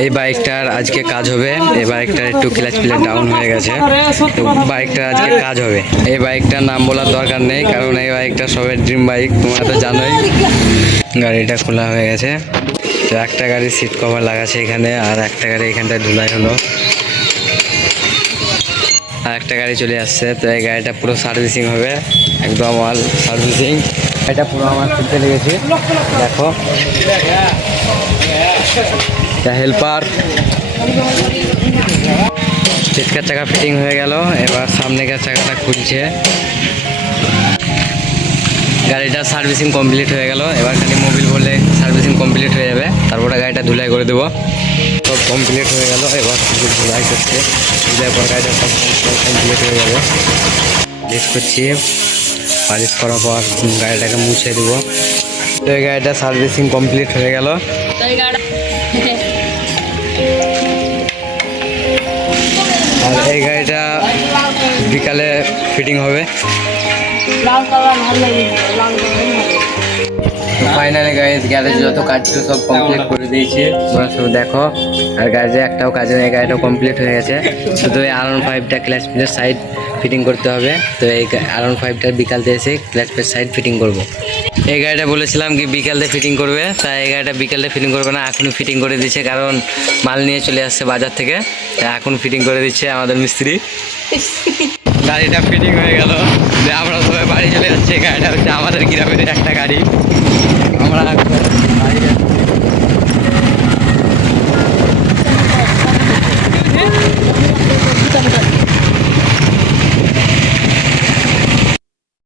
এই বাইকটার আজকে কাজ হবে। এই বাইকটার একটু ক্লাচ প্লেট ডাউন হয়ে গেছে, তো বাইকটার আজকে কাজ হবে। এই বাইকটার নাম বলার দরকার নেই, কারণ এই বাইকটা সবের ড্রিম বাইক, তোমরা তো জানোই। গাড়িটা খোলা হয়ে গেছে, তো একটা গাড়ির সিট কভার লাগাচ্ছে এখানে, আর একটা গাড়ি এখানটায় ধুলাই হলো, আর একটা গাড়ি চলে আসছে। তো এই গাড়িটা পুরো সার্ভিসিং হবে, একদম অল সার্ভিসিং। এটা পুরো আমার খুলতে লেগেছে, দেখো হেল্পার। পিছকার চাকা ফিটিং হয়ে গেল, এবার সামনেকার চাকাটা খুলছে। গাড়িটা সার্ভিসিং কমপ্লিট হয়ে গেল, এবার খালি মোবিল বলে সার্ভিসিং কমপ্লিট হয়ে যাবে, তারপরে গাড়িটা ধুলাই করে দেবো। সব কমপ্লিট হয়ে গেল, এবার শুধু ধুলাই করছে, ধুলাই পর গাড়িটা সব কমপ্লিট হয়ে যাবে। লিফট করছি, পালিশ করার পর গাড়িটাকে মুছে দেবো। তো এই গাড়িটা সার্ভিসিং কমপ্লিট হয়ে গেল। আর এই গাড়িটা বিকালে ফিটিং হবে। ফাইনালি গাইস, গ্যারেজে যত কাজ ছিল সব কমপ্লিট করে দিয়েছি, তোমরা শুধু দেখো। আর গ্যারেজে একটাও কাজ নেই, গাড়িটা কমপ্লিট হয়ে গেছে। শুধু এই R15টা ক্লাচ প্লেট সাইড ফিটিং করতে হবে। তো এই R15টা বিকালতে এসে ক্লাচ প্লেট সাইড ফিটিং করব। এই গাড়িটা বলেছিলাম কি বিকালে ফিটিং করবে, তাই এই গাড়িটা বিকালে ফিটিং করবে না, এখনই ফিটিং করে দিচ্ছে, কারণ মাল নিয়ে চলে আসছে বাজার থেকে, তাই এখন ফিটিং করে দিচ্ছে আমাদের মিস্ত্রি। গাড়িটা ফিটিং হয়ে গেল, আমরা সবাই বাড়ি চলে যাচ্ছি। গাড়িটা হচ্ছে আমাদের গ্রামের একটা গাড়ি, আমরা